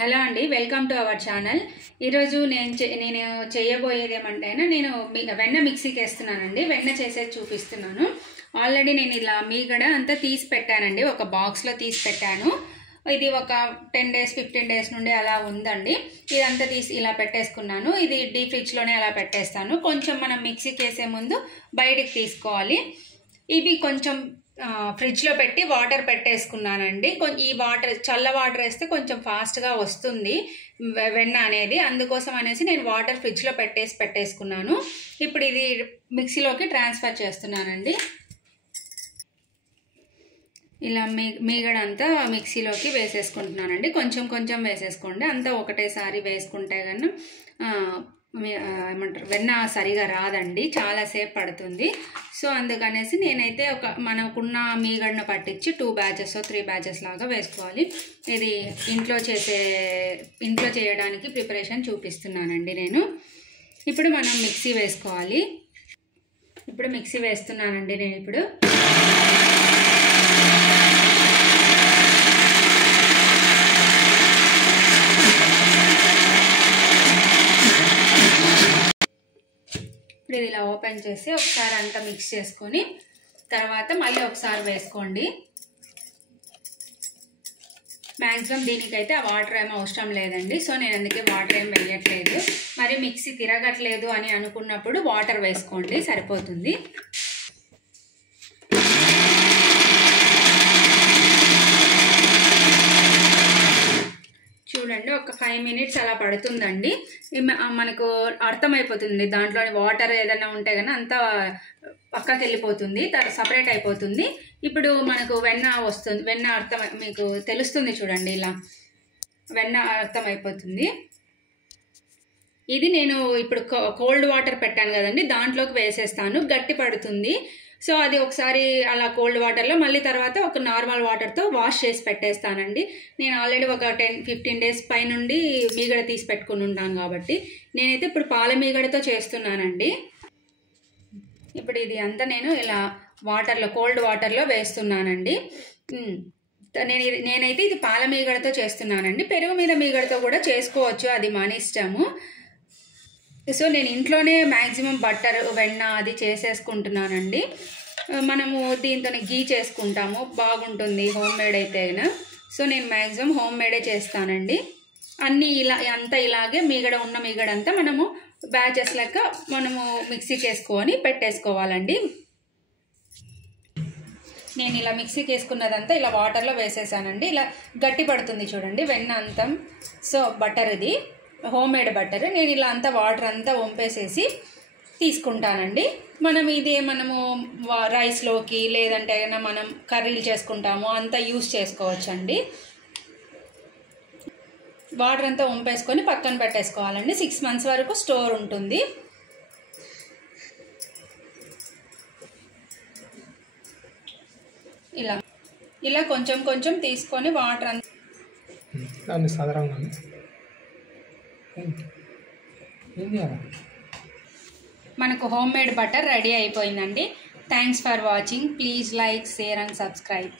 Hello అండి, welcome to our channel. ఈరోజు నేను చేయబోయేది ఏమంటే నేను వెన్న మిక్సీకి వేస్తున్నానండి. వెన్న చేసేది చూపిస్తున్నాను. ఆల్రెడీ నేను ఇలా మీగడ అంతా తీసి పెట్టానండి, ఒక బాక్స్లో తీసి పెట్టాను. ఇది ఒక 10 days 15 days నుండి అలా ఉందండి. ఇదంతా తీసి ఇలా పెట్టేసుకున్నాను. ఇది డీప్ ఫ్రిడ్జ్లోనే అలా పెట్టేస్తాను. కొంచెం మనం మిక్సీకి వేసే ముందు బయటికి తీసుకోవాలి. ఇవి కొంచెం ఫ్రిడ్జ్లో పెట్టి వాటర్ పెట్టేసుకున్నానండి. ఈ వాటర్ చల్ల వాటర్ వేస్తే కొంచెం ఫాస్ట్గా వస్తుంది వెన్న అనేది, అందుకోసం అనేసి నేను వాటర్ ఫ్రిడ్జ్లో పెట్టేసుకున్నాను. ఇప్పుడు ఇది మిక్సీలోకి ట్రాన్స్ఫర్ చేస్తున్నానండి. ఇలా మీగడంతా మిక్సీలోకి వేసేసుకుంటున్నానండి. కొంచెం కొంచెం వేసేసుకోండి, అంతా ఒకటేసారి వేసుకుంటే కన్నా ఏమంటారు వెన్న సరిగా రాదండి, చాలాసేపు పడుతుంది. సో అందుకనేసి నేనైతే మనకున్న మీగడను పట్టించి 2 batches 3 batches లాగా వేసుకోవాలి. ఇది ఇంట్లో చేయడానికి ప్రిపరేషన్ చూపిస్తున్నానండి నేను. ఇప్పుడు మనం మిక్సీ వేసుకోవాలి. ఇప్పుడు మిక్సీ వేస్తున్నానండి నేను. ఇప్పుడు ఇది ఇలా ఓపెన్ చేసి ఒకసారి అంతా మిక్స్ చేసుకొని తర్వాత మళ్ళీ ఒకసారి వేసుకోండి. మ్యాక్సిమం దీనికైతే ఆ వాటర్ ఏమో అవసరం లేదండి. సో నేను అందుకే వాటర్ ఏం వేయట్లేదు. మరి మిక్సీ తిరగట్లేదు అని అనుకున్నప్పుడు వాటర్ వేసుకోండి, సరిపోతుంది. చూడండి, ఒక 5 minutes అలా పడుతుందండి. మనకు అర్థమైపోతుంది దాంట్లోని వాటర్ ఏదైనా ఉంటే కన్నా అంతా పక్కకి వెళ్ళిపోతుంది, సపరేట్ అయిపోతుంది. ఇప్పుడు మనకు వెన్న వస్తుంది, వెన్న మీకు తెలుస్తుంది చూడండి, ఇలా వెన్న అర్థమైపోతుంది. ఇది నేను ఇప్పుడు కోల్డ్ వాటర్ పెట్టాను కదండి, దాంట్లోకి వేసేస్తాను. గట్టి పడుతుంది. సో అది ఒకసారి అలా కోల్డ్ వాటర్లో మళ్ళీ తర్వాత ఒక నార్మల్ వాటర్తో వాష్ చేసి పెట్టేస్తానండి. నేను ఆల్రెడీ ఒక 10-15 days పైనుండి మీగడ తీసి పెట్టుకుని ఉంటాను కాబట్టి నేనైతే ఇప్పుడు పాల మీగడతో చేస్తున్నానండి. ఇప్పుడు ఇది అంతా నేను ఇలా కోల్డ్ వాటర్లో వేస్తున్నానండి. నేనైతే ఇది పాల మీగడతో చేస్తున్నానండి. పెరుగు మీద మీగడతో కూడా చేసుకోవచ్చు, అది మన ఇష్టము. సో నేను ఇంట్లోనే మ్యాక్సిమం బట్టర్ వెన్న అది చేసేసుకుంటున్నానండి. మనము దీంతో గీ చేసుకుంటాము, బాగుంటుంది హోమ్ మేడ్ అయితే అయినా. సో నేను మ్యాక్సిమం హోమ్ మేడే చేస్తానండి. అన్నీ అంతా ఇలాగే ఉన్న మీగడంతా మనము బ్యాచెస్ లెక్క మనము మిక్సీకి వేసుకొని పెట్టేసుకోవాలండి. నేను ఇలా మిక్సీకి వేసుకున్నదంతా ఇలా వాటర్లో వేసేసానండి. ఇలా గట్టి పడుతుంది చూడండి వెన్న అంతా. సో బటర్ ఇది హోమ్ మేడ్ బటర్. నేను ఇలా అంతా వాటర్ అంతా వంపేసేసి తీసుకుంటానండి. మనము రైస్లోకి లేదంటే మనం కర్రీలు చేసుకుంటాము అంతా యూస్ చేసుకోవచ్చండి. వాటర్ అంతా వంపేసుకొని పక్కన పెట్టేసుకోవాలండి. 6 months వరకు స్టోర్ ఉంటుంది. ఇలా కొంచెం కొంచెం తీసుకొని వాటర్ అంతా సాధారణంగా మనకు హోమ్ మేడ్ బటర్ రెడీ అయిపోయిందండి. Thanks for watching. Please like, share and subscribe.